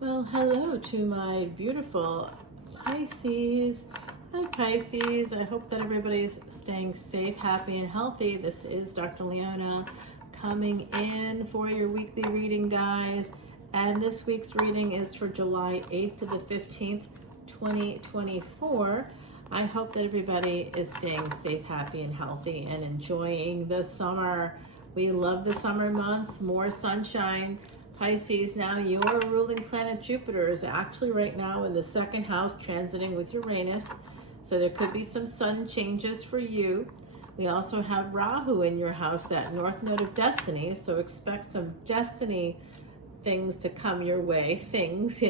Well, hello to my beautiful Pisces. Hi, Pisces. I hope that everybody's staying safe, happy, and healthy. This is Dr. Leona coming in for your weekly reading, guys. And this week's reading is for July 8th to the 15th, 2024. I hope that everybody is staying safe, happy, and healthy and enjoying the summer. We love the summer months, more sunshine. Pisces, now your ruling planet Jupiter is actually right now in the second house transiting with Uranus. So there could be some sudden changes for you. We also have Rahu in your house, that north node of destiny. So expect some destiny things to come your way. Things,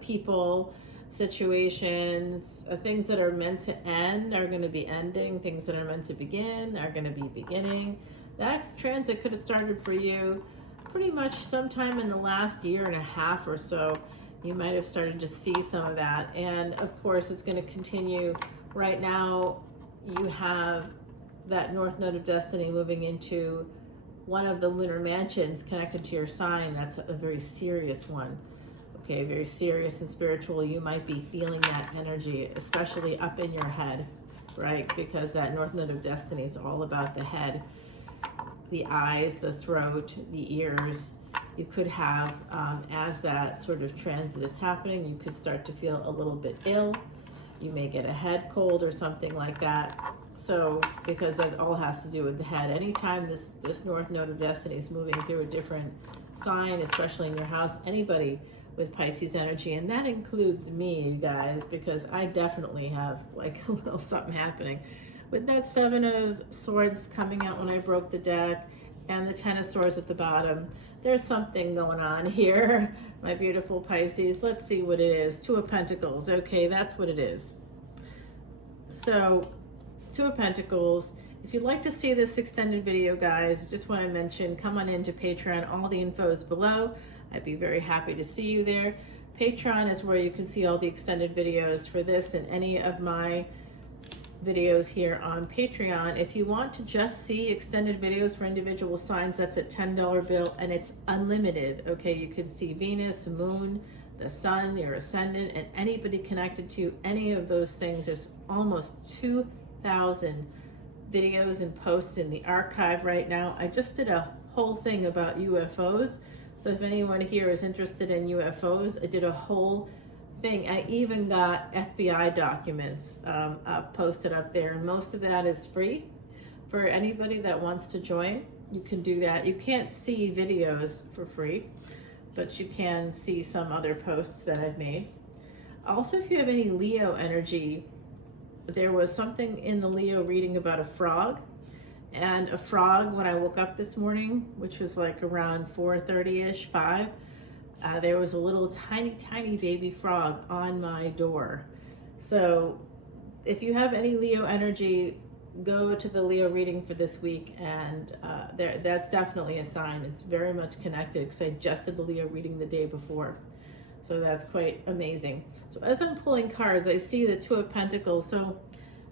people, situations, things that are meant to end are going to be ending. Things that are meant to begin are going to be beginning. That transit could have started for you pretty much sometime in the last year and a half or so. You might have started to see some of that. And of course, it's going to continue. Right now, you have that north node of destiny moving into one of the lunar mansions connected to your sign. That's a very serious one. Okay, very serious and spiritual. You might be feeling that energy, especially up in your head, right? Because that north node of destiny is all about the head, the eyes, the throat, the ears. You could have, as that sort of transit is happening, you could start to feel a little bit ill. You may get a head cold or something like that. So, because it all has to do with the head. Anytime this north node of destiny is moving through a different sign, especially in your house, anybody with Pisces energy, and that includes me, you guys, because I definitely have like a little something happening. With that Seven of Swords coming out when I broke the deck and the Ten of Swords at the bottom, there's something going on here, my beautiful Pisces. Let's see what it is. Two of Pentacles. Okay, that's what it is. So, Two of Pentacles. If you'd like to see this extended video, guys, just want to mention, come on into Patreon. All the info is below. I'd be very happy to see you there. Patreon is where you can see all the extended videos for this and any of my videos here on Patreon. If you want to just see extended videos for individual signs, that's a $10 bill and it's unlimited. Okay, you can see Venus, Moon, the Sun, your Ascendant, and anybody connected to any of those things. There's almost 2,000 videos and posts in the archive right now. I just did a whole thing about UFOs. So if anyone here is interested in UFOs, I did a whole thing. I even got FBI documents posted up there, and most of that is free for anybody that wants to join. You can do that. You can't see videos for free, but you can see some other posts that I've made. Also, if you have any Leo energy, there was something in the Leo reading about a frog. And a frog, when I woke up this morning, which was like around 4:30-ish, 5, there was a little tiny baby frog on my door. So if you have any Leo energy, go to the Leo reading for this week, and that's definitely a sign. It's very much connected because I just did the Leo reading the day before. So that's quite amazing. So as I'm pulling cards, I see the Two of Pentacles. So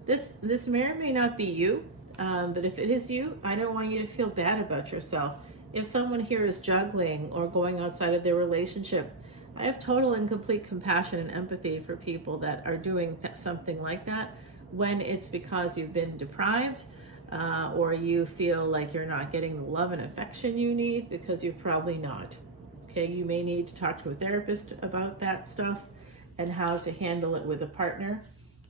this may or may not be you. But if it is you, I don't want you to feel bad about yourself. If someone here is juggling or going outside of their relationship, I have total and complete compassion and empathy for people that are doing something like that when it's because you've been deprived or you feel like you're not getting the love and affection you need, because you're probably not. Okay, you may need to talk to a therapist about that stuff and how to handle it with a partner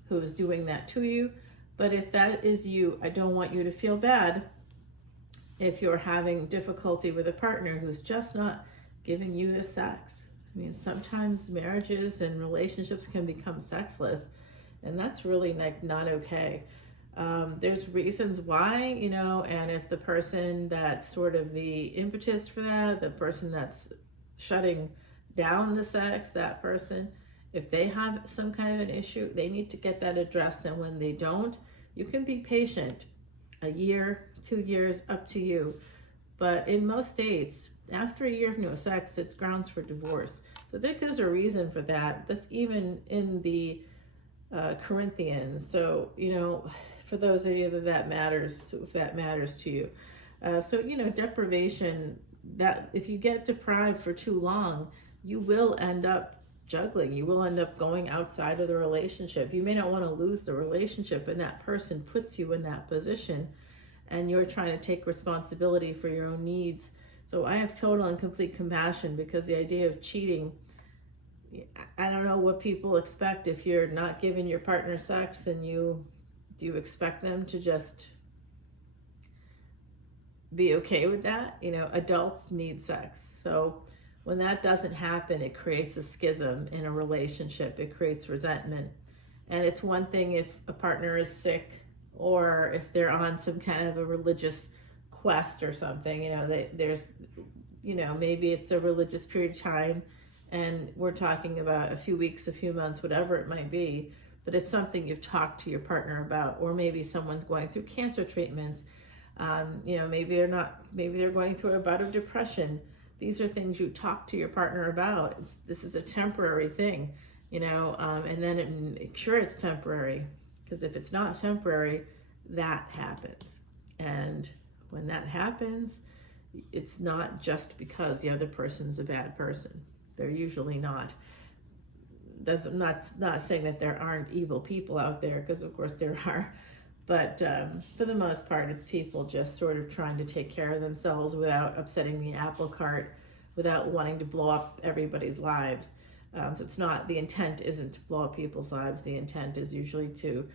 who is doing that to you. But if that is you, I don't want you to feel bad if you're having difficulty with a partner who's just not giving you the sex. I mean, sometimes marriages and relationships can become sexless, and that's really like not okay. There's reasons why, and if the person that's sort of the impetus for that, the person that's shutting down the sex, that person, if they have some kind of an issue, they need to get that addressed. And when they don't, you can be patient, a year, 2 years, up to you. But in most states, after a year of no sex, it's grounds for divorce. So there's a reason for that. That's even in the Corinthians. So, for those of you that matters, if that matters to you. So, deprivation, that if you get deprived for too long, you will end up juggling. You will end up going outside of the relationship. You may not want to lose the relationship, and that person puts you in that position, and you're trying to take responsibility for your own needs. So I have total and complete compassion, because the idea of cheating, I don't know what people expect. If you're not giving your partner sex, and do you expect them to just be okay with that? You know, adults need sex. So when that doesn't happen, it creates a schism in a relationship. It creates resentment. And it's one thing if a partner is sick, or if they're on some kind of a religious quest or something, you know, there's, you know, maybe it's a religious period of time, and we're talking about a few weeks, a few months, whatever it might be, but it's something you've talked to your partner about. Or maybe someone's going through cancer treatments. You know, maybe they're going through a bout of depression. These are things you talk to your partner about. This is a temporary thing, you know, and then make sure it's temporary, because if it's not temporary, that happens. And when that happens, it's not just because the other person's a bad person. They're usually not. I'm not saying that there aren't evil people out there, because of course there are. But for the most part, it's people just sort of trying to take care of themselves without upsetting the apple cart, without wanting to blow up everybody's lives. So it's not, the intent isn't to blow up people's lives. The intent is usually to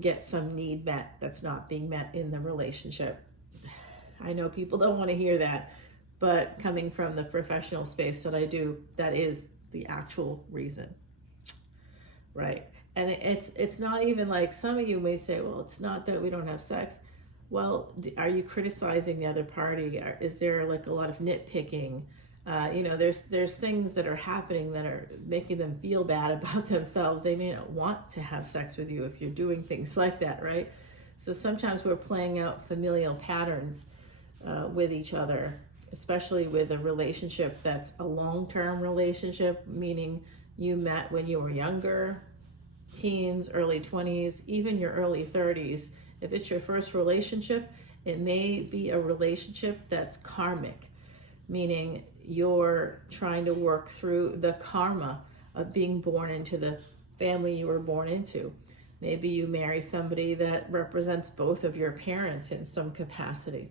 get some need met that's not being met in the relationship. I know people don't want to hear that, but coming from the professional space that I do, that is the actual reason, right? And it's not even like, some of you may say, well, it's not that we don't have sex. Well, are you criticizing the other party? Is there like a lot of nitpicking? You know, there's things that are happening that are making them feel bad about themselves. They may not want to have sex with you if you're doing things like that, right? So sometimes we're playing out familial patterns with each other, especially with a relationship that's a long-term relationship, meaning you met when you were younger, teens, early 20s, even your early 30s. If it's your first relationship, it may be a relationship that's karmic, meaning you're trying to work through the karma of being born into the family you were born into. Maybe you marry somebody that represents both of your parents in some capacity.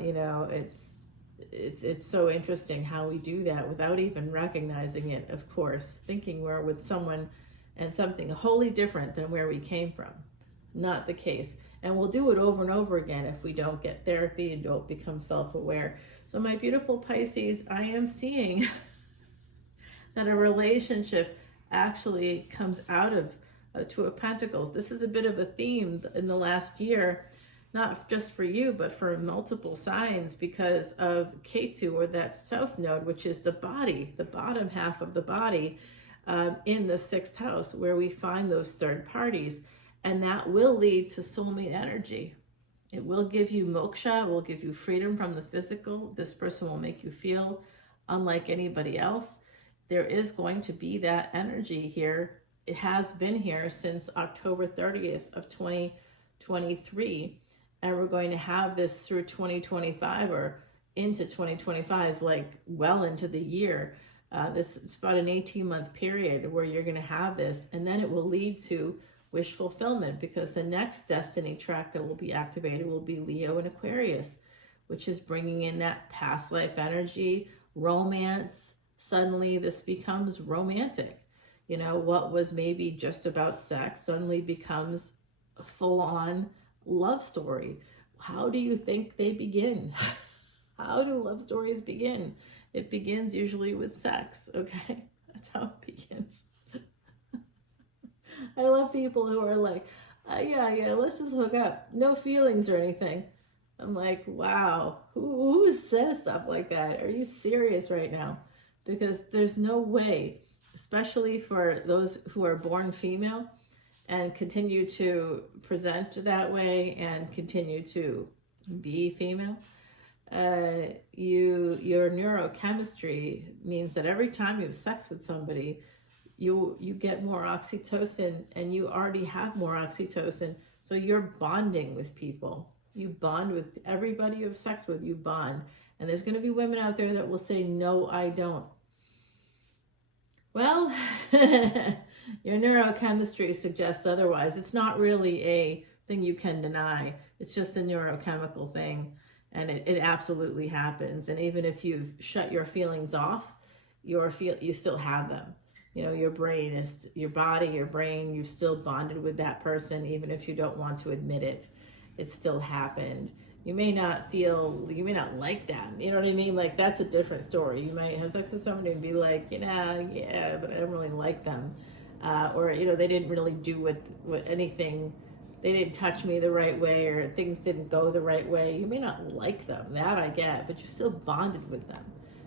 You know, it's so interesting how we do that without even recognizing it, of course, thinking we're with someone and something wholly different than where we came from. Not the case. And we'll do it over and over again if we don't get therapy and don't become self-aware. So my beautiful Pisces, I am seeing that a relationship actually comes out of Two of Pentacles. This is a bit of a theme in the last year, not just for you, but for multiple signs, because of Ketu, or that South Node, which is the body, the bottom half of the body, in the 6th house, where we find those third parties. And that will lead to soulmate energy. It will give you moksha, it will give you freedom from the physical. This person will make you feel unlike anybody else. There is going to be that energy here. It has been here since October 30th of 2023. And we're going to have this through 2025, or into 2025, like well into the year. It's about an 18-month period where you're going to have this, and then it will lead to wish fulfillment, because the next destiny track that will be activated will be Leo and Aquarius, which is bringing in that past life energy, romance. Suddenly this becomes romantic. You know, what was maybe just about sex suddenly becomes a full-on love story. How do you think they begin? How do love stories begin? It begins usually with sex, okay? That's how it begins. I love people who are like, yeah, let's just hook up. No feelings or anything. I'm like, wow, who says stuff like that? Are you serious right now? Because there's no way, especially for those who are born female and continue to present that way and continue to be female. Your neurochemistry means that every time you have sex with somebody, you get more oxytocin, and you already have more oxytocin, so you're bonding with people. You bond with everybody you have sex with, you bond. And there's going to be women out there that will say, no, I don't. Well, your neurochemistry suggests otherwise. It's not really a thing you can deny. It's just a neurochemical thing, and it absolutely happens. And even if you've shut your feelings off, you still have them. You know, your brain is your body, your brain. You've still bonded with that person, even if you don't want to admit it. It still happened. You may not like them. You know what I mean? Like, that's a different story. You might have sex with somebody and be like, yeah, but I don't really like them. Or, they didn't really do what anything, they didn't touch me the right way, or things didn't go the right way. You may not like them. That I get, but you still bonded with them.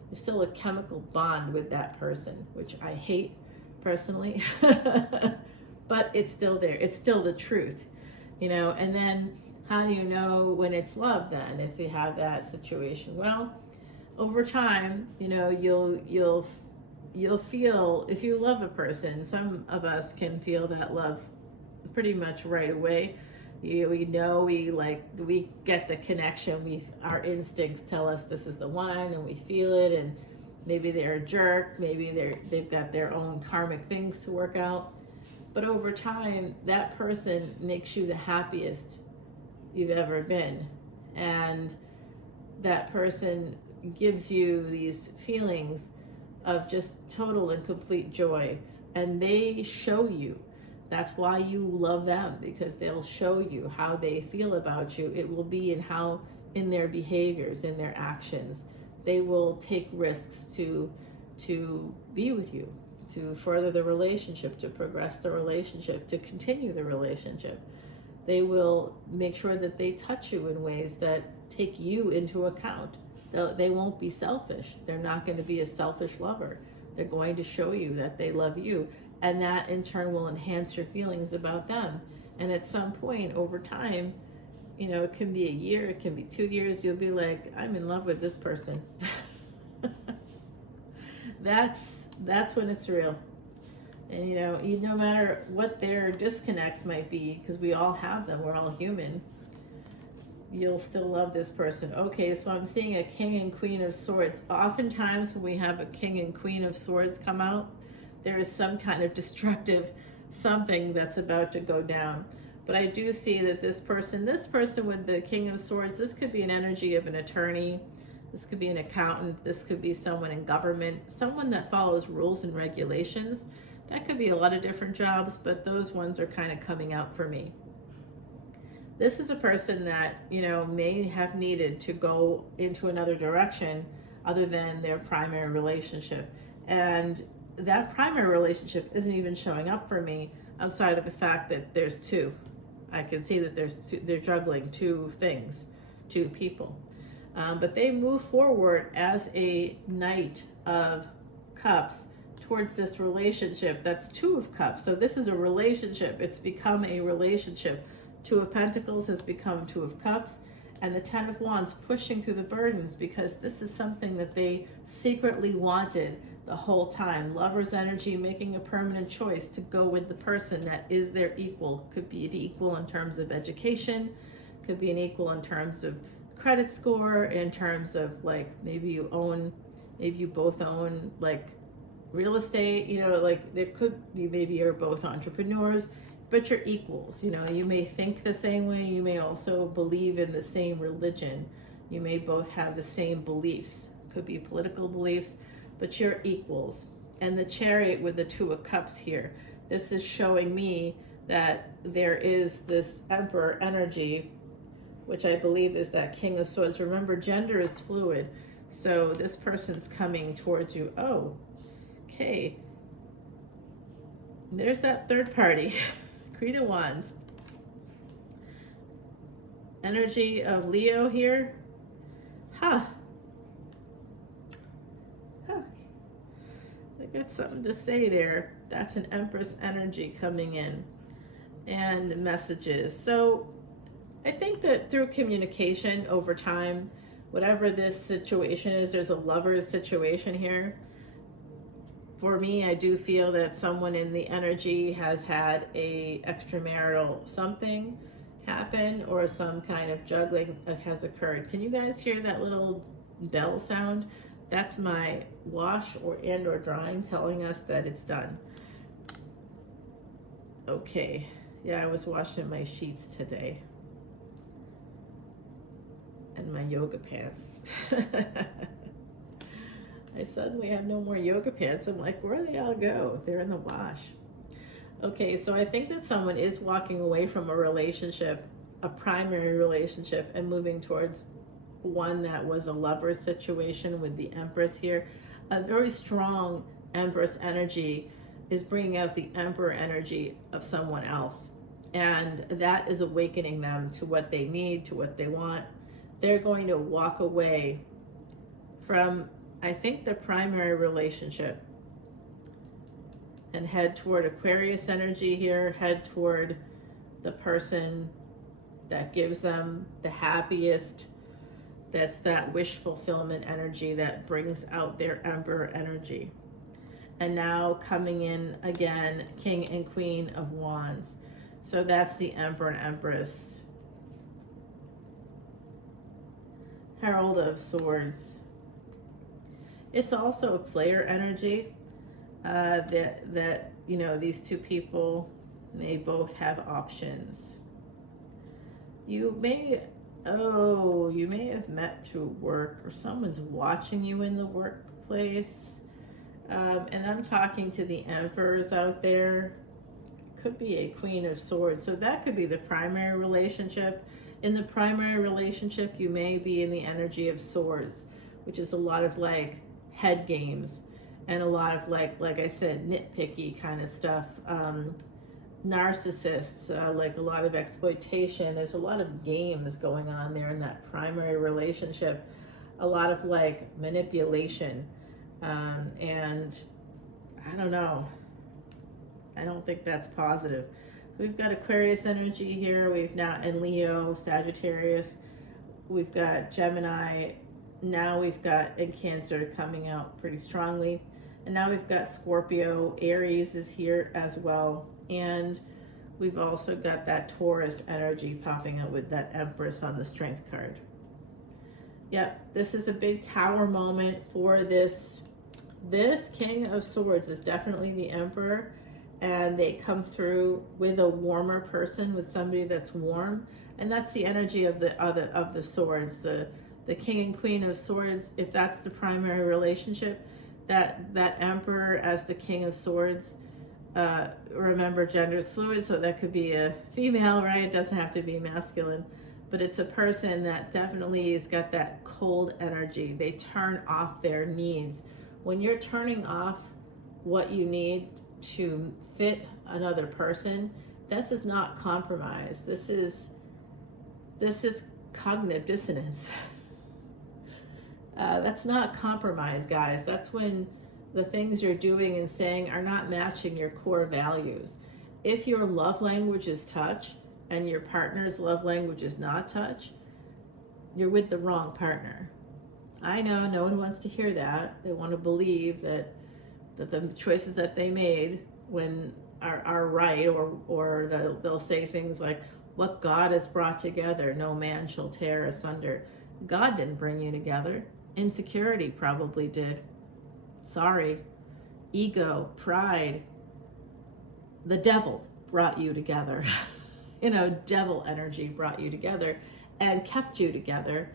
There's still a chemical bond with that person, which I hate personally, but it's still there. It's still the truth, and then how do you know when it's love then, if you have that situation? Well, over time, you'll feel, if you love a person, some of us can feel that love pretty much right away. We know, we get the connection. Our instincts tell us this is the one, and we feel it. And maybe they're a jerk. Maybe they've got their own karmic things to work out. But over time, that person makes you the happiest you've ever been, and that person gives you these feelings of just total and complete joy, and they show you. That's why you love them, because they'll show you how they feel about you. It will be in their behaviors, in their actions. They will take risks to be with you, to further the relationship, to progress the relationship, to continue the relationship. They will make sure that they touch you in ways that take you into account. They won't be selfish. They're not going to be a selfish lover. They're going to show you that they love you, and that in turn will enhance your feelings about them. And at some point over time, it can be a year, it can be 2 years, you'll be like, I'm in love with this person. That's when it's real. And no matter what their disconnects might be, because we all have them, we're all human, you'll still love this person. Okay, so I'm seeing a King and Queen of Swords. Oftentimes when we have a King and Queen of Swords come out, there is some kind of destructive something that's about to go down. But I do see that this person with the King of Swords, this could be an energy of an attorney. This could be an accountant. This could be someone in government, someone that follows rules and regulations. That could be a lot of different jobs, but those ones are kind of coming out for me. This is a person that, may have needed to go into another direction other than their primary relationship. And that primary relationship isn't even showing up for me outside of the fact that there's two. I can see that they're juggling two things, two people. But they move forward as a Knight of Cups towards this relationship that's Two of Cups. So this is a relationship. It's become a relationship. Two of Pentacles has become Two of Cups, and the Ten of Wands pushing through the burdens, because this is something that they secretly wanted the whole time. Lover's energy, making a permanent choice to go with the person that is their equal. Could be an equal in terms of education, could be an equal in terms of credit score, in terms of maybe you both own real estate, there could be, maybe you're both entrepreneurs, but you're equals. You may think the same way, you may also believe in the same religion, you may both have the same beliefs, could be political beliefs, but you're equals. And the Chariot with the Two of Cups here, this is showing me that there is this Emperor energy, which I believe is that King of Swords. Remember, gender is fluid, so this person's coming towards you. Oh, okay. There's that third party. Queen of Wands. Energy of Leo here. Huh. I got something to say there. That's an Empress energy coming in. And messages. So I think that through communication over time, whatever this situation is, there's a lover's situation here. For me, I do feel that someone in the energy has had a extramarital something happen, or some kind of juggling has occurred. Can you guys hear that little bell sound? That's my wash or drying telling us that it's done. Okay, yeah, I was washing my sheets today. And my yoga pants. I suddenly have no more yoga pants. I'm like, where do they all go? They're in the wash. Okay, so I think that someone is walking away from a relationship, a primary relationship, and moving towards one that was a lover's situation with the Empress here. A very strong Empress energy is bringing out the Emperor energy of someone else. And that is awakening them to what they need, to what they want. They're going to walk away from, I think, the primary relationship and head toward Aquarius energy here, head toward the person that gives them the happiest. That's that wish fulfillment energy that brings out their Emperor energy. And now coming in again, King and Queen of Wands. So that's the Emperor and Empress. Herald of Swords. It's also a player energy. That you know, these two people, they both have options. You may have met through work, or someone's watching you in the workplace. And I'm talking to the emperors out there. Could be a Queen of Swords. So that could be the primary relationship. In the primary relationship, you may be in the energy of swords, which is a lot of like head games and a lot of like I said, nitpicky kind of stuff. Narcissists, like a lot of exploitation. There's a lot of games going on there in that primary relationship. A lot of like manipulation. And I don't know. I don't think that's positive. We've got Aquarius energy here. We've now in Leo, Sagittarius. We've got Gemini. Now we've got in Cancer coming out pretty strongly. And now we've got Scorpio. Aries is here as well. And we've also got that Taurus energy popping out with that Empress on the Strength card. Yep, this is a big Tower moment for this. This King of Swords is definitely the Emperor, and they come through with a warmer person, with somebody that's warm, and that's the energy of the swords. The King and Queen of Swords, if that's the primary relationship, that Emperor as the King of Swords. Remember, gender is fluid, so that could be a female, right? It doesn't have to be masculine, but it's a person that definitely has got that cold energy. They turn off their needs. When you're turning off what you need to fit another person, this is not compromise. This is cognitive dissonance. That's not compromise, guys. That's when the things you're doing and saying are not matching your core values. If your love language is touch and your partner's love language is not touch, you're with the wrong partner. I know no one wants to hear that. They want to believe that the choices that they made when are right, or they'll say things like, what God has brought together, no man shall tear asunder. God didn't bring you together. Insecurity probably did. Sorry. Ego, pride, the devil brought you together. You know, devil energy brought you together and kept you together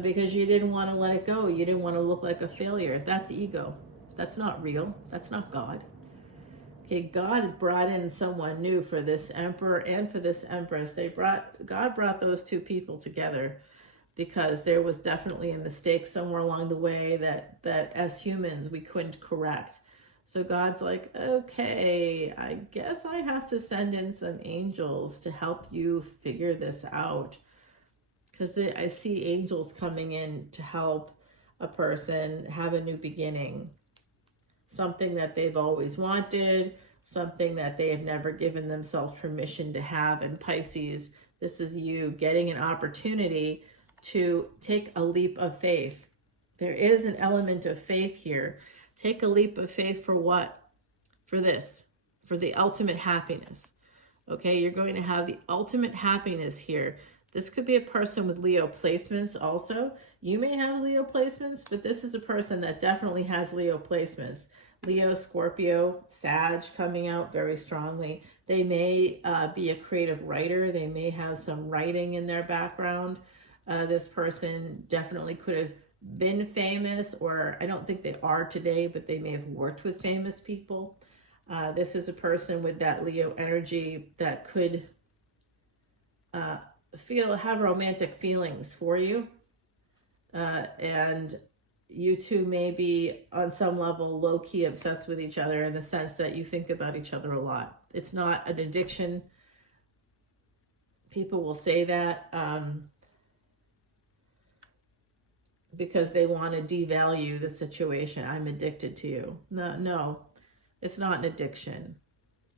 because you didn't want to let it go. You didn't want to look like a failure. That's ego. That's not real. That's not God. Okay, God brought in someone new for this Emperor and for this Empress. God brought those two people together because there was definitely a mistake somewhere along the way that as humans we couldn't correct. So God's like, okay, I guess I have to send in some angels to help you figure this out. Because I see angels coming in to help a person have a new beginning. Something that they've always wanted, something that they have never given themselves permission to have. In Pisces, this is you getting an opportunity to take a leap of faith. There is an element of faith here. Take a leap of faith for what? For this, for the ultimate happiness. Okay, you're going to have the ultimate happiness here. This could be a person with Leo placements also. You may have Leo placements, but this is a person that definitely has Leo placements. Leo, Scorpio, Sag coming out very strongly. They may be a creative writer. They may have some writing in their background. This person definitely could have been famous, or I don't think they are today, but they may have worked with famous people. This is a person with that Leo energy that could have romantic feelings for you. And you two may be on some level low-key obsessed with each other in the sense that you think about each other a lot. It's not an addiction. People will say that because they want to devalue the situation. I'm addicted to you. No, it's not an addiction.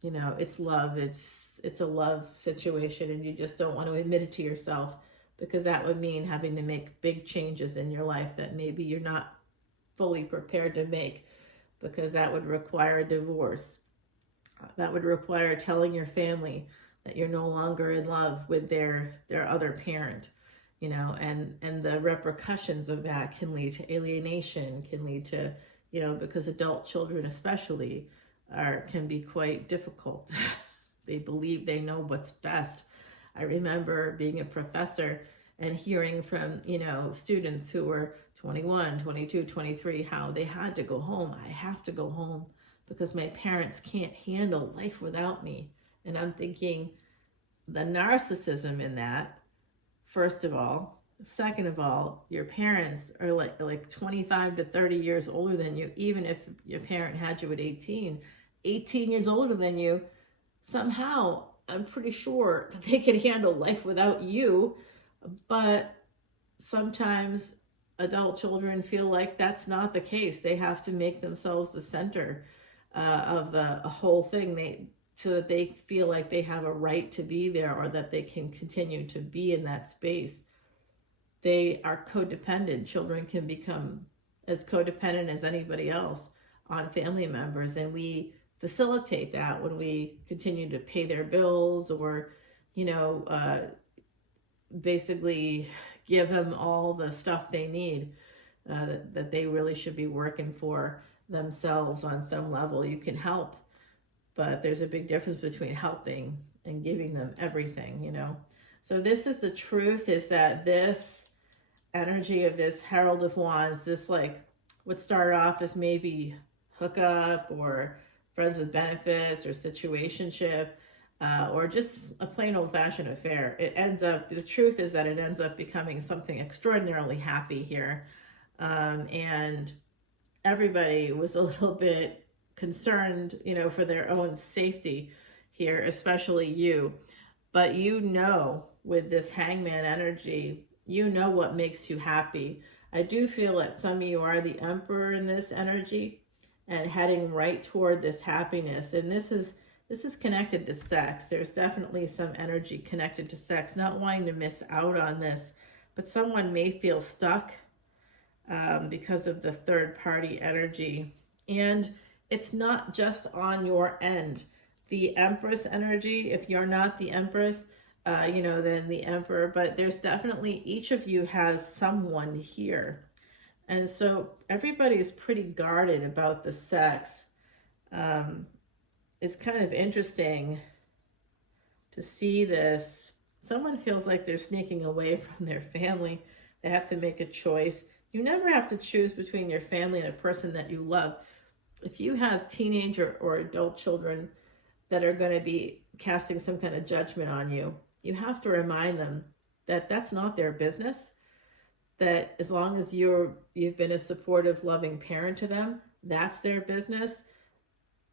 You know, it's love. It's a love situation, and you just don't want to admit it to yourself, because that would mean having to make big changes in your life that maybe you're not fully prepared to make, because that would require a divorce. That would require telling your family that you're no longer in love with their other parent, you know, and the repercussions of that can lead to alienation, can lead to, you know, because adult children especially can be quite difficult. They believe they know what's best. I remember being a professor and hearing from, you know, students who were 21, 22, 23, how they had to go home. I have to go home because my parents can't handle life without me. And I'm thinking, the narcissism in that, first of all. Second of all, your parents are like 25 to 30 years older than you. Even if your parent had you at 18 years older than you, somehow I'm pretty sure that they can handle life without you. But sometimes adult children feel like that's not the case. They have to make themselves the center of the whole thing, so that they feel like they have a right to be there, or that they can continue to be in that space. They are codependent. Children can become as codependent as anybody else on family members, and we facilitate that when we continue to pay their bills, or, you know, basically give them all the stuff they need, that they really should be working for themselves on some level. You can help, but there's a big difference between helping and giving them everything, you know. So this is the truth, is that this energy of this Herald of Wands, this like what started off as maybe hookup or friends with benefits or situationship, or just a plain old-fashioned affair, the truth is that it ends up becoming something extraordinarily happy here. And everybody was a little bit concerned, you know, for their own safety here, especially you. But you know, with this Hangman energy, you know what makes you happy. I do feel that some of you are the Emperor in this energy and heading right toward this happiness. And this is connected to sex. There's definitely some energy connected to sex, not wanting to miss out on this, but someone may feel stuck because of the third party energy. And it's not just on your end. The Empress energy, if you're not the Empress, you know, then the Emperor, but there's definitely, each of you has someone here. And so everybody's pretty guarded about the sex. It's kind of interesting to see this. Someone feels like they're sneaking away from their family. They have to make a choice. You never have to choose between your family and a person that you love. If you have teenager or adult children that are going to be casting some kind of judgment on you, you have to remind them that that's not their business. That as long as you've been a supportive, loving parent to them, that's their business.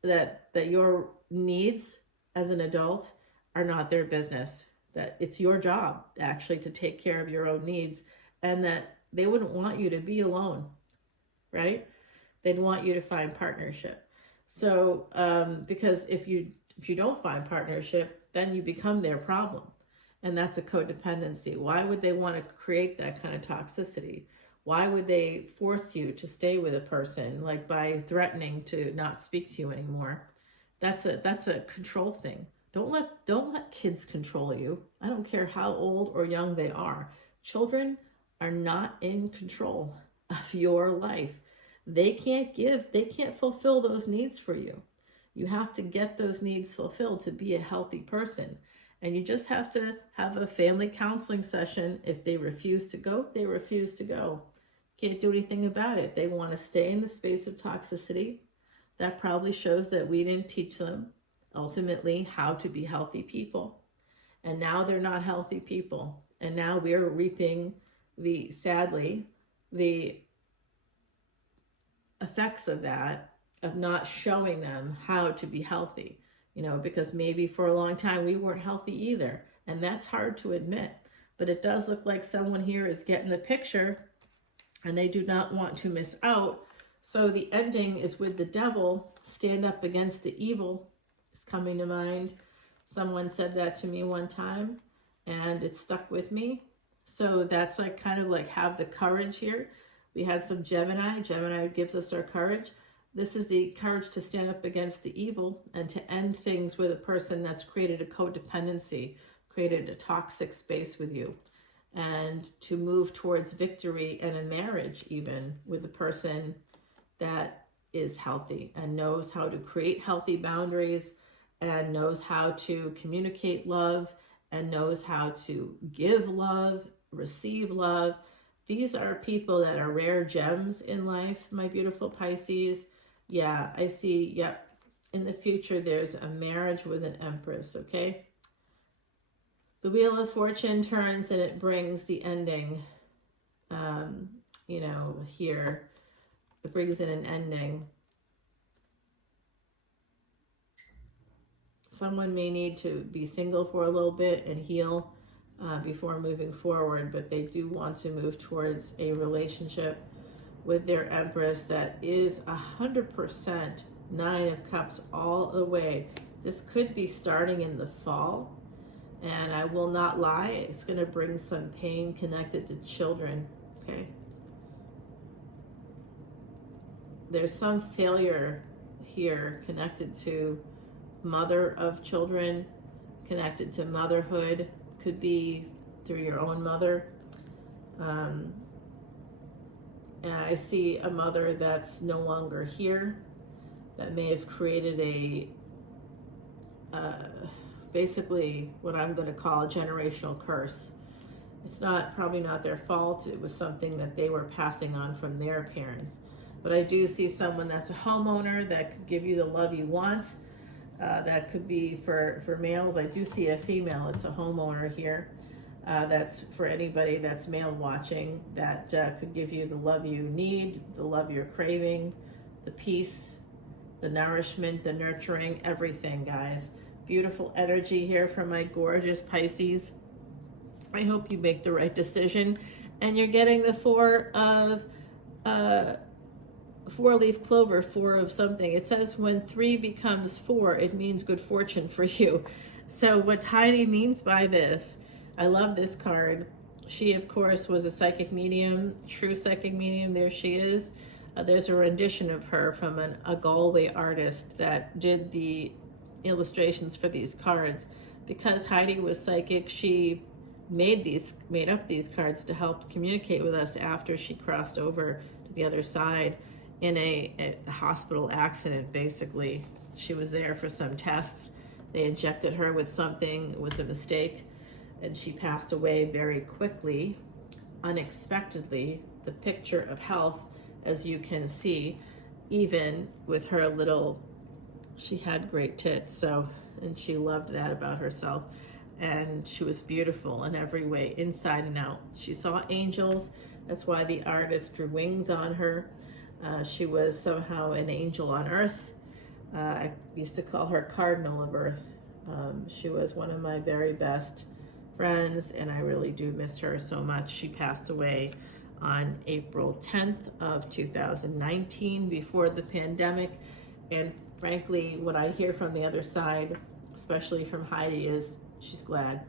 That your needs as an adult are not their business. That it's your job actually to take care of your own needs, and that they wouldn't want you to be alone, right? They'd want you to find partnership. So because if you don't find partnership, then you become their problem. And that's a codependency. Why would they want to create that kind of toxicity? Why would they force you to stay with a person, like by threatening to not speak to you anymore? That's a control thing. Don't let kids control you. I don't care how old or young they are. Children are not in control of your life. They can't fulfill those needs for you. You have to get those needs fulfilled to be a healthy person. And you just have to have a family counseling session. If they refuse to go, they refuse to go. Can't do anything about it. They want to stay in the space of toxicity. That probably shows that we didn't teach them ultimately how to be healthy people. And now they're not healthy people. And now we're reaping sadly, the effects of that, of not showing them how to be healthy, because maybe for a long time we weren't healthy either. And that's hard to admit, but it does look like someone here is getting the picture and they do not want to miss out. So the ending is with the devil. Stand up against the evil is coming to mind. Someone said that to me one time and it stuck with me. So that's like kind of like have the courage here. We had some Gemini. Gemini gives us our courage. This is the courage to stand up against the evil and to end things with a person that's created a codependency, created a toxic space with you, and to move towards victory and a marriage even with a person that is healthy and knows how to create healthy boundaries and knows how to communicate love and knows how to give love, receive love. These are people that are rare gems in life, my beautiful Pisces. Yeah, I see, yep. In the future, there's a marriage with an empress, okay? The Wheel of Fortune turns and it brings the ending, here. It brings in an ending. Someone may need to be single for a little bit and heal before moving forward, but they do want to move towards a relationship with their empress that is 100% 9 of Cups all the way. This could be starting in the fall, and I will not lie, it's going to bring some pain connected to children, okay? There's some failure here connected to mother of children, connected to motherhood, could be through your own mother. And I see a mother that's no longer here that may have created basically what I'm going to call a generational curse. It's probably not their fault. It was something that they were passing on from their parents. But I do see someone that's a homeowner that could give you the love you want. That could be for males. I do see a female. It's a homeowner here. That's for anybody that's male watching, that could give you the love you need, the love you're craving, the peace, the nourishment, the nurturing, everything, guys. Beautiful energy here from my gorgeous Pisces. I hope you make the right decision. And you're getting the 4 of 4-leaf clover, 4 of something. It says when 3 becomes 4, it means good fortune for you. So what Heidi means by this, I love this card. She, of course, was a psychic medium, true psychic medium. There she is. There's a rendition of her from a Galway artist that did the illustrations for these cards. Because Heidi was psychic, she made up these cards to help communicate with us after she crossed over to the other side in a hospital accident, basically. She was there for some tests. They injected her with something. It was a mistake. And she passed away very quickly, unexpectedly. The picture of health, as you can see, even with her she had great tits, and she loved that about herself. And she was beautiful in every way, inside and out. She saw angels. That's why the artist drew wings on her. She was somehow an angel on earth. I used to call her Cardinal of Earth. She was one of my very best friends, and I really do miss her so much. She passed away on April 10th of 2019, before the pandemic. And frankly, what I hear from the other side, especially from Heidi, is she's glad.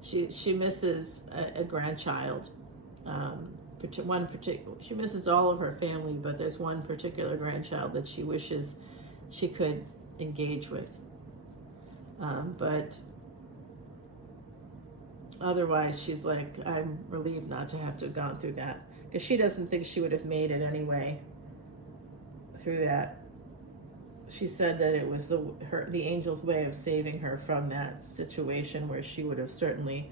She misses a grandchild. She misses all of her family, but there's one particular grandchild that she wishes she could engage with. But Otherwise, she's like, I'm relieved not to have to have gone through that, because she doesn't think she would have made it anyway through that. She said that it was the angel's way of saving her from that situation where she would have certainly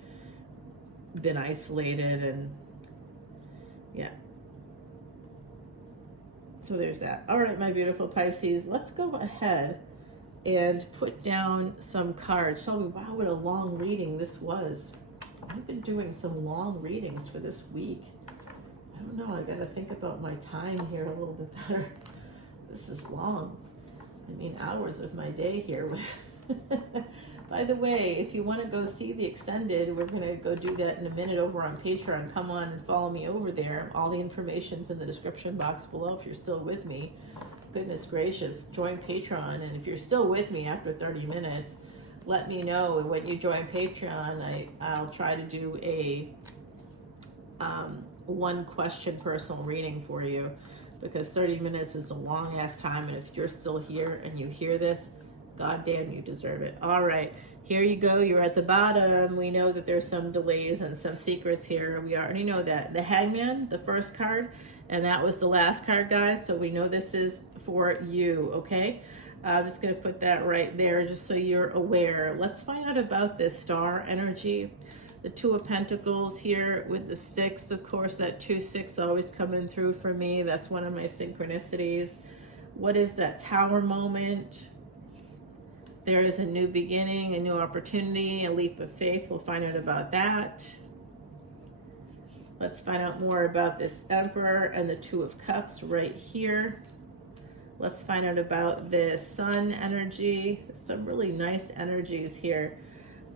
been isolated, and yeah. So there's that. All right, my beautiful Pisces, let's go ahead and put down some cards. Tell me, wow, what a long reading this was. I've been doing some long readings for this week. I don't know, I gotta think about my time here a little bit better. This is long. I mean, hours of my day here. By the way, if you want to go see the extended, we're going to go do that in a minute over on Patreon. Come on and follow me over there. All the information's in the description box below if you're still with me. Goodness gracious, join Patreon. And if you're still with me after 30 minutes, let me know. And when you join Patreon, I'll try to do a one question personal reading for you, because 30 minutes is a long ass time. And if you're still here and you hear this, God damn, you deserve it. All right, here you go. You're at the bottom. We know that there's some delays and some secrets here. We already know that. The Hangman, the first card, and that was the last card, guys. So we know this is for you, okay? I'm just going to put that right there just so you're aware. Let's find out about this star energy. The Two of Pentacles here with the 6. Of course, that 2-6 always coming through for me. That's one of my synchronicities. What is that Tower moment? There is a new beginning, a new opportunity, a leap of faith. We'll find out about that. Let's find out more about this Emperor and the Two of Cups right here. Let's find out about the Sun energy. Some really nice energies here.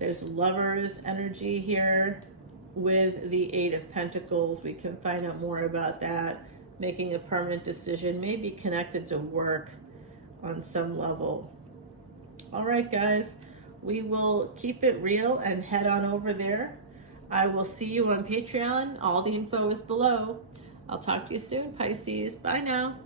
There's Lover's energy here with the 8 of Pentacles. We can find out more about that. Making a permanent decision, maybe connected to work on some level. All right, guys, we will keep it real and head on over there. I will see you on Patreon. All the info is below. I'll talk to you soon, Pisces. Bye now.